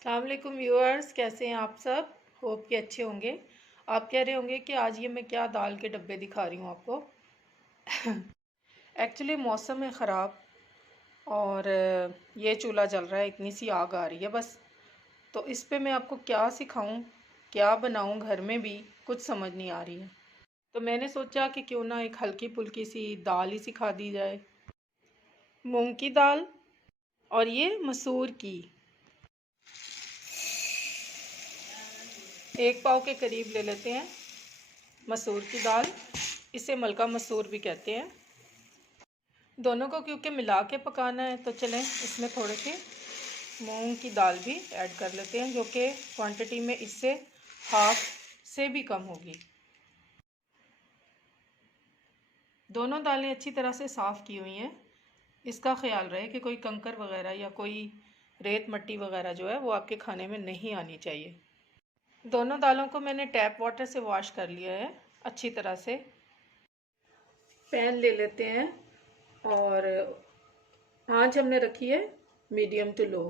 अस्सलाम वालेकुम व्यूअर्स, कैसे हैं आप सब। होप कि अच्छे होंगे। आप कह रहे होंगे कि आज ये मैं क्या दाल के डब्बे दिखा रही हूँ आपको। एक्चुअली मौसम है ख़राब और ये चूल्हा जल रहा है, इतनी सी आग आ रही है बस। तो इस पे मैं आपको क्या सिखाऊं, क्या बनाऊं, घर में भी कुछ समझ नहीं आ रही है। तो मैंने सोचा कि क्यों ना एक हल्की फुल्की सी दाल ही सिखा दी जाए। मूंग की दाल और ये मसूर की, 1 पाव के करीब ले लेते हैं मसूर की दाल। इसे मलका मसूर भी कहते हैं। दोनों को क्योंकि मिला के पकाना है तो चलें इसमें थोड़े से मूंग की दाल भी ऐड कर लेते हैं, जो कि क्वांटिटी में इससे हाफ से भी कम होगी। दोनों दालें अच्छी तरह से साफ़ की हुई हैं। इसका ख्याल रहे कि कोई कंकर वगैरह या कोई रेत मट्टी वगैरह जो है वो आपके खाने में नहीं आनी चाहिए। दोनों दालों को मैंने टैप वाटर से वॉश कर लिया है अच्छी तरह से। पैन ले लेते हैं और आंच हमने रखी है मीडियम टू लो,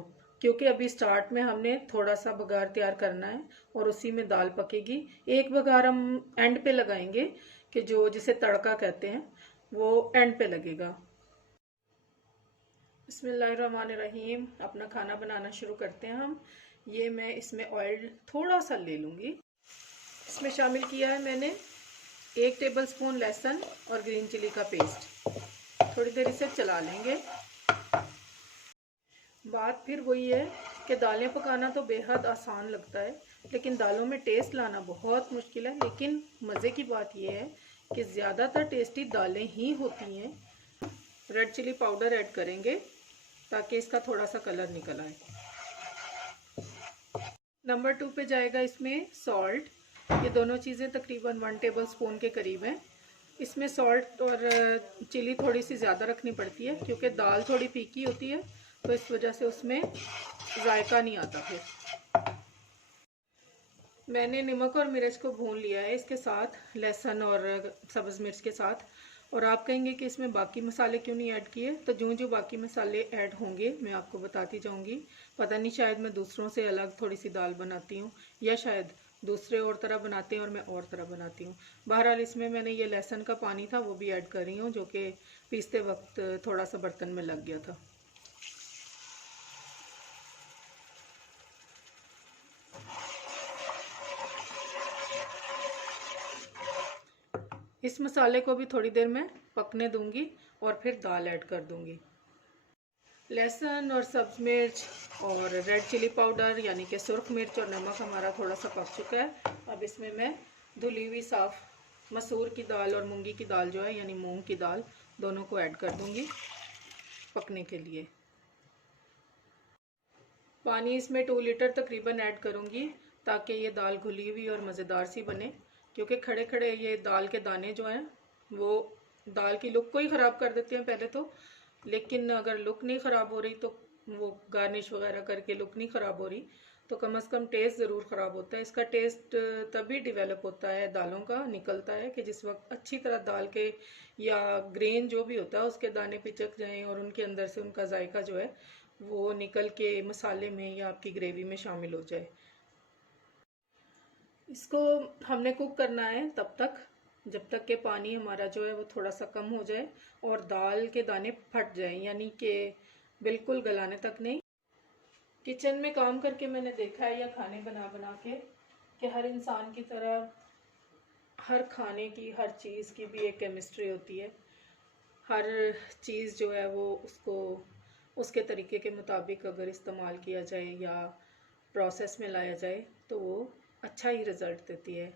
क्योंकि अभी स्टार्ट में हमने थोड़ा सा बघार तैयार करना है और उसी में दाल पकेगी। एक बघार हम एंड पे लगाएंगे कि जो जिसे तड़का कहते हैं वो एंड पे लगेगा। बिस्मिल्लाहिर्रहमानिर्रहीम। अपना खाना बनाना शुरू करते हैं हम। ये मैं इसमें ऑयल थोड़ा सा ले लूँगी। इसमें शामिल किया है मैंने 1 टेबलस्पून लहसुन और ग्रीन चिली का पेस्ट। थोड़ी देर इसे चला लेंगे। बात फिर वही है कि दालें पकाना तो बेहद आसान लगता है, लेकिन दालों में टेस्ट लाना बहुत मुश्किल है। लेकिन मज़े की बात यह है कि ज़्यादातर टेस्टी दालें ही होती हैं। रेड चिली पाउडर ऐड करेंगे ताकि इसका थोड़ा सा कलर निकल आए। नंबर 2 पे जाएगा इसमें सॉल्ट। ये दोनों चीज़ें तकरीबन 1 टेबलस्पून के करीब हैं। इसमें सॉल्ट और चिली थोड़ी सी ज़्यादा रखनी पड़ती है क्योंकि दाल थोड़ी फीकी होती है, तो इस वजह से उसमें जायका नहीं आता। फिर मैंने नमक और मिर्च को भून लिया है इसके साथ, लहसुन और सब्ज़ मिर्च के साथ। और आप कहेंगे कि इसमें बाकी मसाले क्यों नहीं ऐड किए, तो जो जो बाकी मसाले ऐड होंगे मैं आपको बताती जाऊंगी। पता नहीं, शायद मैं दूसरों से अलग थोड़ी सी दाल बनाती हूँ या शायद दूसरे और तरह बनाते हैं और मैं और तरह बनाती हूँ। बहरहाल इसमें मैंने ये लहसुन का पानी था वो भी ऐड कर रही हूँ, जो कि पीसते वक्त थोड़ा सा बर्तन में लग गया था। इस मसाले को भी थोड़ी देर में पकने दूंगी और फिर दाल ऐड कर दूंगी। लहसुन और सब्ज़ मिर्च और रेड चिली पाउडर यानी कि सुरख मिर्च और नमक हमारा थोड़ा सा पक चुका है। अब इसमें मैं धुली हुई साफ़ मसूर की दाल और मूंगी की दाल जो है यानी मूंग की दाल, दोनों को ऐड कर दूंगी पकने के लिए। पानी इसमें 2 लीटर तकरीबन ऐड करूंगी ताकि ये दाल घुली हुई और मज़ेदार सी बने, क्योंकि खड़े खड़े ये दाल के दाने जो हैं वो दाल की लुक को ही ख़राब कर देते हैं पहले तो। लेकिन अगर लुक नहीं ख़राब हो रही तो वो गार्निश वगैरह करके लुक नहीं ख़राब हो रही तो कम से कम टेस्ट ज़रूर ख़राब होता है। इसका टेस्ट तभी डिवेलप होता है, दालों का निकलता है, कि जिस वक्त अच्छी तरह दाल के या ग्रेन जो भी होता है उसके दाने पिचक जाएं और उनके अंदर से उनका जायका जो है वो निकल के मसाले में या आपकी ग्रेवी में शामिल हो जाए। इसको हमने कुक करना है तब तक जब तक कि पानी हमारा जो है वो थोड़ा सा कम हो जाए और दाल के दाने फट जाएं, यानी कि बिल्कुल गलाने तक नहीं। किचन में काम करके मैंने देखा है या खाने बना बना के कि हर इंसान की तरह हर खाने की, हर चीज़ की भी एक केमिस्ट्री होती है। हर चीज़ जो है वो उसको उसके तरीके के मुताबिक अगर इस्तेमाल किया जाए या प्रोसेस में लाया जाए तो वो अच्छा ही रिज़ल्ट देती है।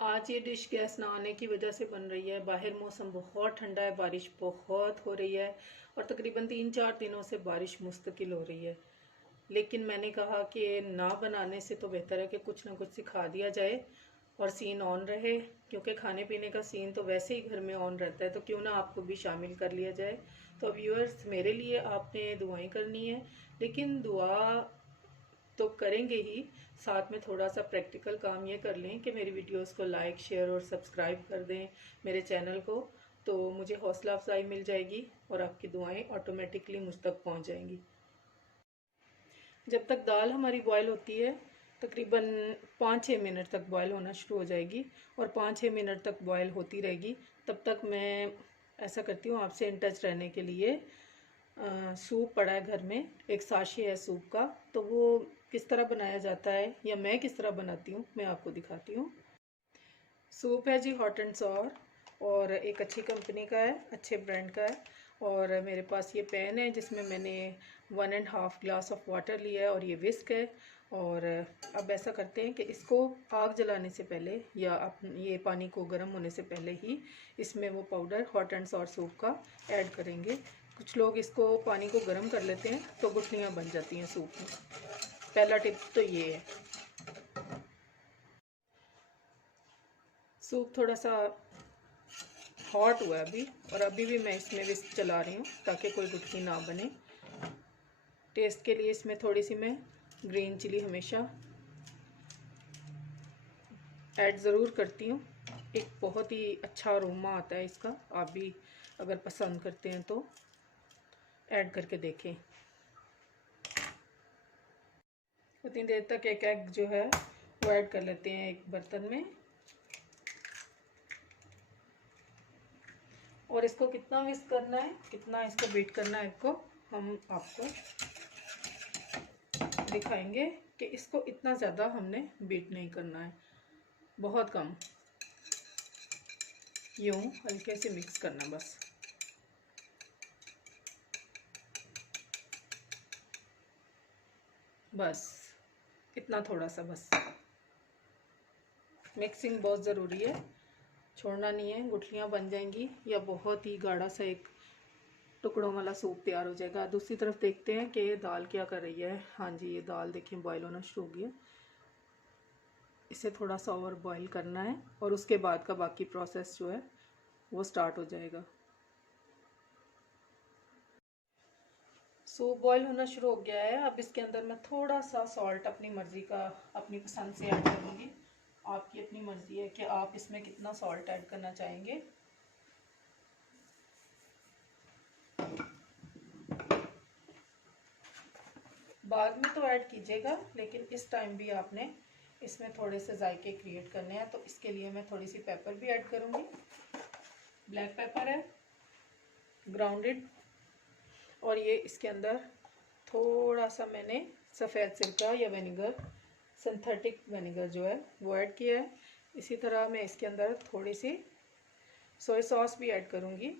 आज ये डिश गैस ना आने की वजह से बन रही है। बाहर मौसम बहुत ठंडा है, बारिश बहुत हो रही है और तकरीबन 3-4 दिनों से बारिश मुस्तकिल हो रही है। लेकिन मैंने कहा कि ना बनाने से तो बेहतर है कि कुछ ना कुछ सिखा दिया जाए और सीन ऑन रहे, क्योंकि खाने पीने का सीन तो वैसे ही घर में ऑन रहता है, तो क्यों ना आपको भी शामिल कर लिया जाए। तो व्यूअर्स, मेरे लिए आपने दुआएं करनी है, लेकिन दुआ तो करेंगे ही, साथ में थोड़ा सा प्रैक्टिकल काम ये कर लें कि मेरी वीडियोस को लाइक, शेयर और सब्सक्राइब कर दें मेरे चैनल को, तो मुझे हौसला अफजाई मिल जाएगी और आपकी दुआएं ऑटोमेटिकली मुझ तक पहुंच जाएंगी। जब तक दाल हमारी बॉयल होती है तकरीबन 5-6 मिनट तक बॉयल होना शुरू हो जाएगी और 5-6 मिनट तक बॉयल होती रहेगी। तब तक मैं ऐसा करती हूँ आपसे इन टच रहने के लिए सूप पड़ा है घर में, एक साशे है सूप का, तो वो किस तरह बनाया जाता है या मैं किस तरह बनाती हूँ मैं आपको दिखाती हूँ। सूप है जी हॉट एंड सॉर और एक अच्छी कंपनी का है, अच्छे ब्रांड का है। और मेरे पास ये पैन है जिसमें मैंने 1.5 ग्लास ऑफ वाटर लिया है और ये विस्क है। और अब ऐसा करते हैं कि इसको आग जलाने से पहले या ये पानी को गर्म होने से पहले ही इसमें वो powder hot and sour soup का ऐड करेंगे। कुछ लोग इसको पानी को गर्म कर लेते हैं तो गुठलियाँ बन जाती हैं सूप में। पहला टिप तो ये है। सूप थोड़ा सा हॉट हुआ है अभी और अभी भी मैं इसमें विस्क चला रही हूँ ताकि कोई गुठली ना बने। टेस्ट के लिए इसमें थोड़ी सी मैं ग्रीन चिली हमेशा ऐड ज़रूर करती हूँ। एक बहुत ही अच्छा अरोमा आता है इसका, आप भी अगर पसंद करते हैं तो ऐड करके देखें। उतनी देर तक एक एग जो है वो ऐड कर लेते हैं एक बर्तन में। और इसको कितना विस्क करना है, कितना इसको बीट करना है इसको हम आपको दिखाएंगे कि इसको इतना ज़्यादा हमने बीट नहीं करना है, बहुत कम, यूँ हल्के से मिक्स करना बस। बस इतना थोड़ा सा बस। मिक्सिंग बहुत ज़रूरी है, छोड़ना नहीं है, गुठलियाँ बन जाएंगी या बहुत ही गाढ़ा सा एक टुकड़ों वाला सूप तैयार हो जाएगा। दूसरी तरफ देखते हैं कि ये दाल क्या कर रही है। हाँ जी, ये दाल देखिए बॉयल होना शुरू हो गया। इसे थोड़ा सा और बॉयल करना है और उसके बाद का बाकी प्रोसेस जो है वो स्टार्ट हो जाएगा। सूप बॉयल होना शुरू हो गया है। अब इसके अंदर मैं थोड़ा सा सॉल्ट अपनी मर्ज़ी का, अपनी पसंद से ऐड करूँगी। आपकी अपनी मर्ज़ी है कि आप इसमें कितना सॉल्ट ऐड करना चाहेंगे। बाद में तो ऐड कीजिएगा, लेकिन इस टाइम भी आपने इसमें थोड़े से जायके क्रिएट करने हैं, तो इसके लिए मैं थोड़ी सी पेपर भी ऐड करूँगी। ब्लैक पेपर है ग्राउंडेड, और ये इसके अंदर थोड़ा सा मैंने सफ़ेद सिरका या विनेगर, सिंथेटिक विनेगर जो है वो ऐड किया है। इसी तरह मैं इसके अंदर थोड़ी सी सोया सॉस भी ऐड करूँगी।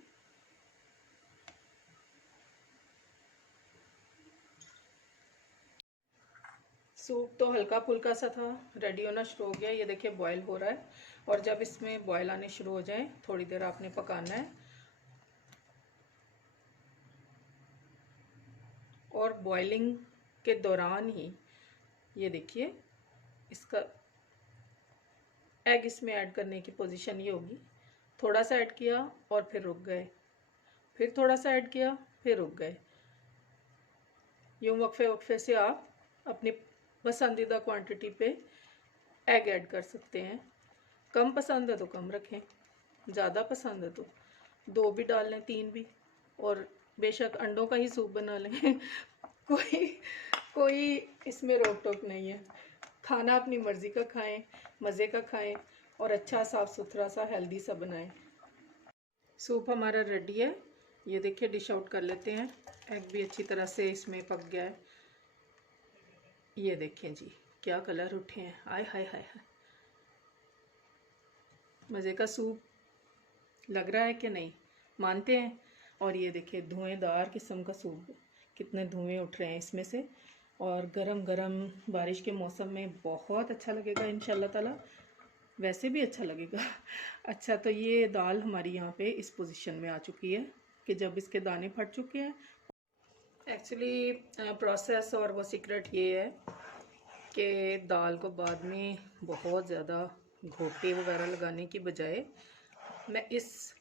सूप तो हल्का फुल्का सा था, रेडी होना शुरू हो गया। ये देखिए बॉयल हो रहा है और जब इसमें बॉयल आने शुरू हो जाए थोड़ी देर आपने पकाना है। और बॉइलिंग के दौरान ही ये देखिए इसका एग इसमें ऐड करने की पोजीशन ये होगी, थोड़ा सा ऐड किया और फिर रुक गए, फिर थोड़ा सा ऐड किया फिर रुक गए। यूँ वक्फे वक्फे से आप अपनी पसंदीदा क्वांटिटी पे एग ऐड कर सकते हैं। कम पसंद है तो कम रखें, ज़्यादा पसंद है तो 2 भी डाल लें, 3 भी, और बेशक अंडों का ही सूप बना लें कोई कोई इसमें रोक टोक नहीं है। खाना अपनी मर्ज़ी का खाएं, मज़े का खाएं और अच्छा साफ़ सुथरा सा हेल्दी सा बनाएं। सूप हमारा रेडी है। ये देखिए डिश आउट कर लेते हैं। एग भी अच्छी तरह से इसमें पक गया है। ये देखें जी क्या कलर उठे हैं, आय हाय हाय हाय। मज़े का सूप लग रहा है कि नहीं, मानते हैं। और ये देखिए धुएंदार किस्म का सूप, कितने धुएं उठ रहे हैं इसमें से, और गरम गरम बारिश के मौसम में बहुत अच्छा लगेगा इंशाल्लाह ताला, वैसे भी अच्छा लगेगा। अच्छा, तो ये दाल हमारी यहाँ पे इस पोजीशन में आ चुकी है कि जब इसके दाने फट चुके हैं। एक्चुअली प्रोसेस और वो सीक्रेट ये है कि दाल को बाद में बहुत ज़्यादा घोटे वगैरह लगाने की बजाय मैं इस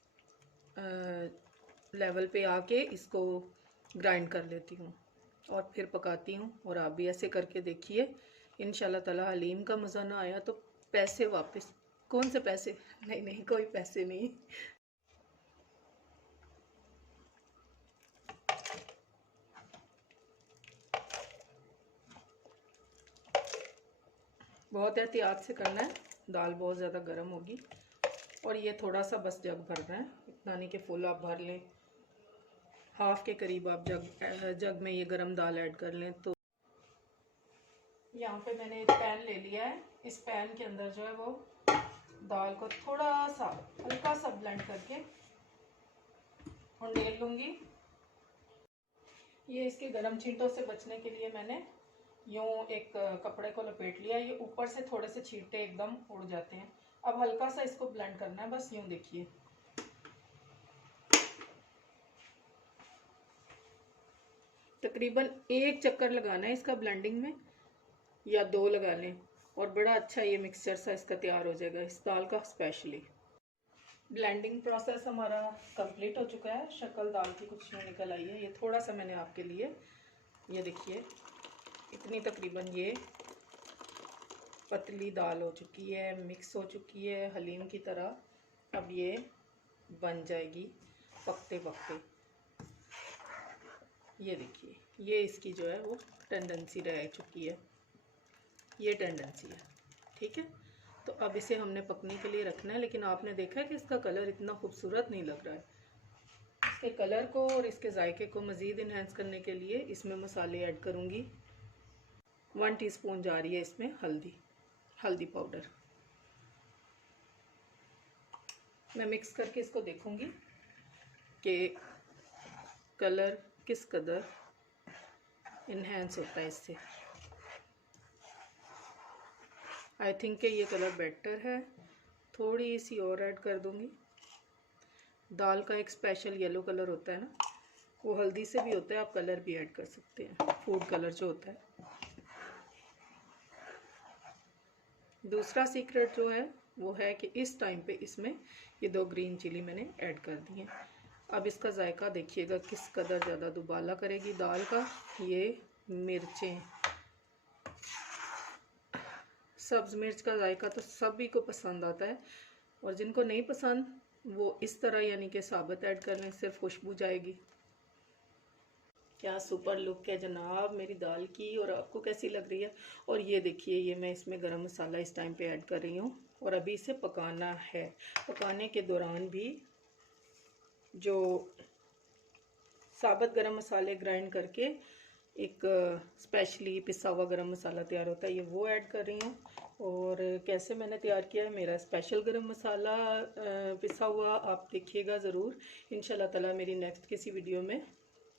लेवल पे आके इसको ग्राइंड कर लेती हूँ और फिर पकाती हूँ। और आप भी ऐसे करके देखिए, इंशाल्लाह ताला हलीम का मज़ा ना आया तो पैसे वापस। कौन से पैसे? नहीं नहीं, कोई पैसे नहीं। बहुत एहतियात से करना है, दाल बहुत ज़्यादा गर्म होगी। और ये थोड़ा सा बस जग भरना है, इतना नहीं कि फुल आप भर लें, हाफ के करीब आप जग में ये गरम दाल ऐड कर लें। तो यहाँ पे मैंने एक पैन ले लिया है, इस पैन के अंदर जो है वो दाल को थोड़ा सा हल्का सा ब्लेंड करके उंडेल लूँगी। ये इसके गरम छींटों से बचने के लिए मैंने यूँ एक कपड़े को लपेट लिया। ये ऊपर से थोड़े से छींटे एकदम उड़ जाते हैं। अब हल्का सा इसको ब्लेंड करना है, बस यूँ देखिए। तकरीबन 1 चक्कर लगाना है इसका ब्लेंडिंग में, या 2 लगा लें, और बड़ा अच्छा ये मिक्सचर सा इसका तैयार हो जाएगा, इस दाल का स्पेशली। ब्लेंडिंग प्रोसेस हमारा कंप्लीट हो चुका है। शक्ल दाल की कुछ नहीं निकल आई है। ये थोड़ा सा मैंने आपके लिए, ये देखिए, इतनी तकरीबन ये पतली दाल हो चुकी है, मिक्स हो चुकी है हलीम की तरह। अब ये बन जाएगी पकते पकते। ये देखिए, ये इसकी जो है वो टेंडेंसी रह चुकी है, ये टेंडेंसी है, ठीक है। तो अब इसे हमने पकने के लिए रखना है। लेकिन आपने देखा है कि इसका कलर इतना खूबसूरत नहीं लग रहा है। इसके कलर को और इसके जायके को मज़ीद इन्हेंस करने के लिए इसमें मसाले ऐड करूँगी। 1 टीस्पून जा रही है इसमें हल्दी पाउडर। मैं मिक्स करके इसको देखूँगी कि कलर किस कदर इन्हेंस होता है इससे। आई थिंक कि ये कलर बेटर है, थोड़ी सी और ऐड कर दूँगी। दाल का एक स्पेशल येलो कलर होता है ना, वो हल्दी से भी होता है, आप कलर भी ऐड कर सकते हैं, फूड कलर जो होता है। दूसरा सीक्रेट जो है वो है कि इस टाइम पे इसमें ये 2 ग्रीन चिली मैंने ऐड कर दी हैं। अब इसका जायका देखिएगा किस कदर ज़्यादा दुबाला करेगी दाल का। ये मिर्चें, सब्ज़ मिर्च का जायका तो सभी को पसंद आता है, और जिनको नहीं पसंद वो इस तरह यानी कि साबुत ऐड कर लें, सिर्फ खुशबू जाएगी। क्या सुपर लुक है जनाब मेरी दाल की, और आपको कैसी लग रही है। और ये देखिए, ये मैं इसमें गरम मसाला इस टाइम पे ऐड कर रही हूँ, और अभी इसे पकाना है। पकाने के दौरान भी जो साबुत गरम मसाले ग्राइंड करके एक स्पेशली पिसा हुआ गरम मसाला तैयार होता है, ये वो ऐड कर रही हूँ। और कैसे मैंने तैयार किया है मेरा स्पेशल गरम मसाला पिसा हुआ, आप देखिएगा ज़रूर इंशाल्लाह ताला मेरी नेक्स्ट किसी वीडियो में।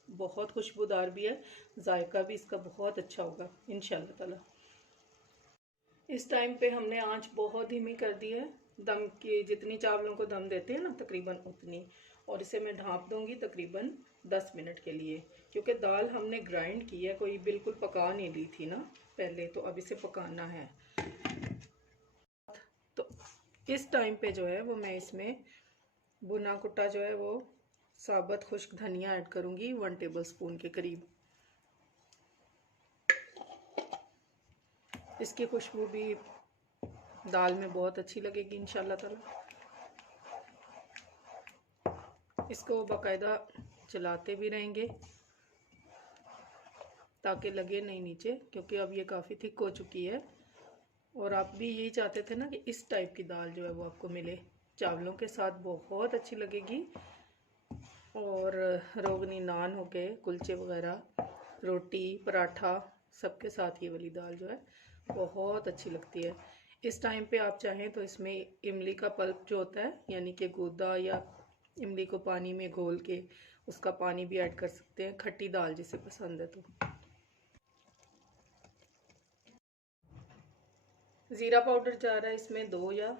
बहुत खुशबूदार भी है, जायका भी इसका बहुत अच्छा होगा इंशाल्लाह ताला। इस टाइम पे हमने आंच बहुत धीमी कर दी है, दम की जितनी चावलों को दम देते हैं ना तकरीबन उतनी। और इसे मैं ढाँप दूँगी तकरीबन 10 मिनट के लिए, क्योंकि दाल हमने ग्राइंड की है, कोई बिल्कुल पका नहीं ली थी ना पहले, तो अब इसे पकाना है। तो इस टाइम पे जो है वो मैं इसमें भुना कुटा जो है वो साबुत खुश्क धनिया ऐड करूँगी 1 टेबल स्पून के करीब। इसकी खुशबू भी दाल में बहुत अच्छी लगेगी इंशाल्लाह ताला। इसको बाकायदा चलाते भी रहेंगे ताकि लगे नहीं नीचे, क्योंकि अब ये काफ़ी थिक हो चुकी है। और आप भी यही चाहते थे ना कि इस टाइप की दाल जो है वो आपको मिले, चावलों के साथ बहुत अच्छी लगेगी। और रोगनी नान हो गए, कुलचे वगैरह, रोटी, पराठा, सबके साथ ये वाली दाल जो है बहुत अच्छी लगती है। इस टाइम पे आप चाहें तो इसमें इमली का पल्प जो होता है यानी कि गूदा, या इमली को पानी में घोल के उसका पानी भी ऐड कर सकते हैं, खट्टी दाल जिसे पसंद है तो। ज़ीरा पाउडर जा रहा है इसमें 2 या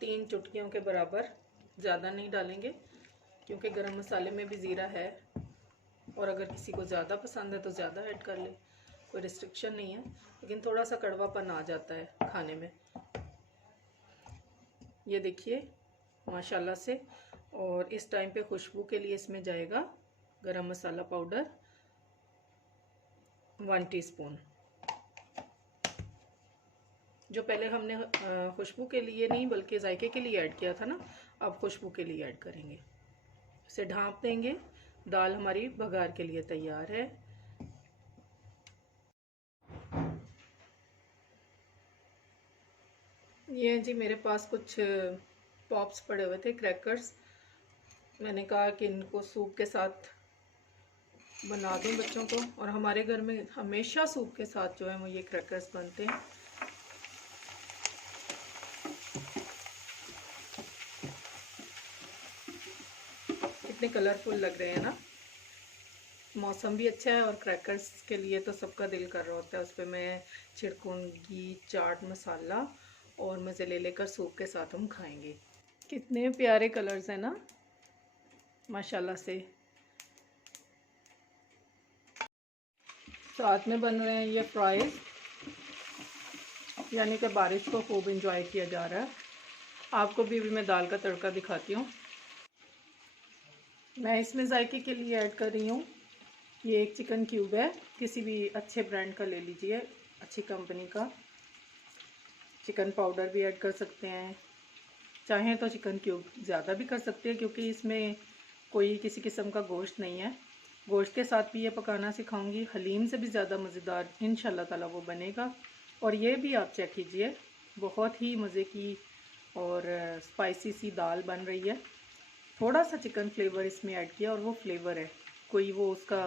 3 चुटकियों के बराबर, ज़्यादा नहीं डालेंगे क्योंकि गरम मसाले में भी ज़ीरा है। और अगर किसी को ज़्यादा पसंद है तो ज़्यादा ऐड कर ले, कोई रिस्ट्रिक्शन नहीं है, लेकिन थोड़ा सा कड़वापन आ जाता है खाने में। ये देखिए माशाल्लाह से। और इस टाइम पे खुशबू के लिए इसमें जाएगा गरम मसाला पाउडर 1 टीस्पून, जो पहले हमने खुशबू के लिए नहीं बल्कि जायके के लिए ऐड किया था ना, अब खुशबू के लिए ऐड करेंगे। इसे ढाँप देंगे, दाल हमारी बघार के लिए तैयार है। ये जी मेरे पास कुछ पॉप्स पड़े हुए थे, क्रैकर्स। मैंने कहा कि इनको सूप के साथ बना दूं बच्चों को, और हमारे घर में हमेशा सूप के साथ जो है वो ये क्रैकर्स बनते हैं। कितने कलरफुल लग रहे हैं ना। मौसम भी अच्छा है और क्रैकर्स के लिए तो सबका दिल कर रहा होता है। उस पर मैं छिड़कूंगी चाट मसाला और मज़े ले लेकर सूप के साथ हम खाएंगे। कितने प्यारे कलर्स हैं ना, माशाल्लाह से। साथ में बन रहे हैं ये फ्राइज़, यानी कि बारिश को खूब इंजॉय किया जा रहा है। आपको भी मैं दाल का तड़का दिखाती हूँ। मैं इसमें जायके के लिए ऐड कर रही हूँ, ये एक चिकन क्यूब है, किसी भी अच्छे ब्रांड का ले लीजिए, अच्छी कंपनी का। चिकन पाउडर भी ऐड कर सकते हैं, चाहें तो चिकन क्यूब ज़्यादा भी कर सकते हैं, क्योंकि इसमें कोई किसी किस्म का गोश्त नहीं है। गोश्त के साथ भी ये पकाना सिखाऊंगी, हलीम से भी ज़्यादा मज़ेदार इंशाल्लाह ताला वो बनेगा। और ये भी आप चेक कीजिए, बहुत ही मज़े की और स्पाइसी सी दाल बन रही है। थोड़ा सा चिकन फ्लेवर इसमें ऐड किया और वो फ्लेवर है, कोई वो उसका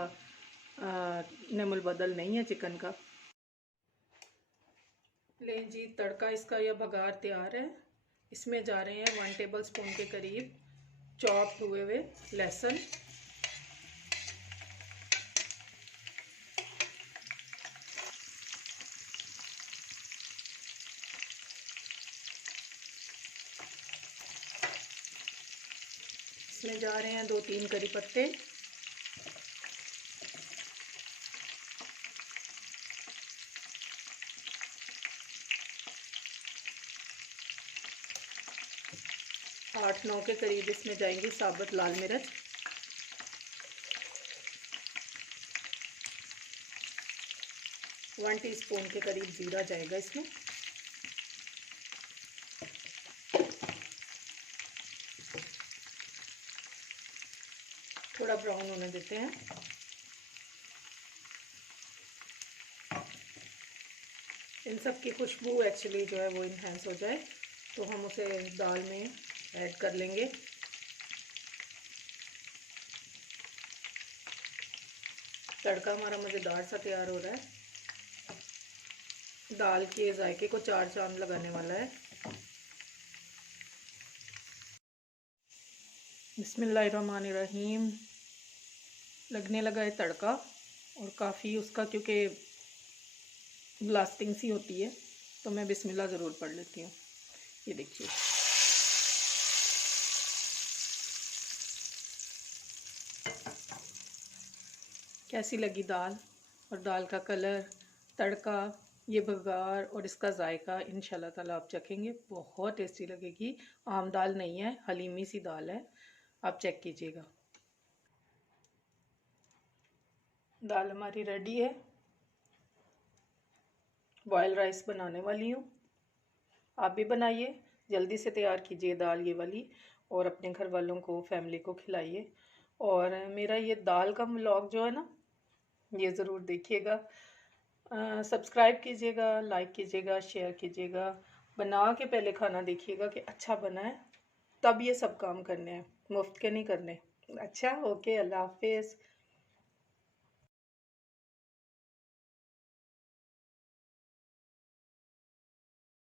नमुल बदल नहीं है चिकन का। ले जी, तड़का इसका यह बघार तैयार है। इसमें जा रहे हैं 1 टेबल स्पून के करीब चॉप हुए हुए लहसुन, इसमें जा रहे हैं 2-3 करी पत्ते, आठ 9 के करीब इसमें जाएंगी साबुत लाल मिर्च, 1 टीस्पून के करीब जीरा जाएगा इसमें, थोड़ा ब्राउन होने देते हैं। इन सब की खुशबू एक्चुअली जो है वो इन्हेंस हो जाए तो हम उसे दाल में ऐड कर लेंगे। तड़का हमारा मज़ेदार सा तैयार हो रहा है, दाल के जायके को 4 चांद लगाने वाला है। बिस्मिल्लाहिर्रहमानिर्रहीम। लगने लगा है तड़का, और काफ़ी उसका क्योंकि ब्लास्टिंग सी होती है तो मैं बिस्मिल्लाह ज़रूर पढ़ लेती हूँ। ये देखिए, कैसी लगी दाल, और दाल का कलर, तड़का, ये बघार और इसका जायका इंशाल्लाह ताला आप चखेंगे, बहुत टेस्टी लगेगी। आम दाल नहीं है, हलीमी सी दाल है, आप चेक कीजिएगा। दाल हमारी रेडी है, बॉयल राइस बनाने वाली हूँ। आप भी बनाइए, जल्दी से तैयार कीजिए दाल ये वाली, और अपने घर वालों को, फैमिली को खिलाइए। और मेरा ये दाल का व्लॉग जो है ना, ये ज़रूर देखिएगा। सब्सक्राइब कीजिएगा, लाइक कीजिएगा, शेयर कीजिएगा। बना के पहले खाना देखिएगा कि अच्छा बना है, तब ये सब काम करने हैं, मुफ्त के नहीं करने। अच्छा, ओके, अल्लाह हाफिज़।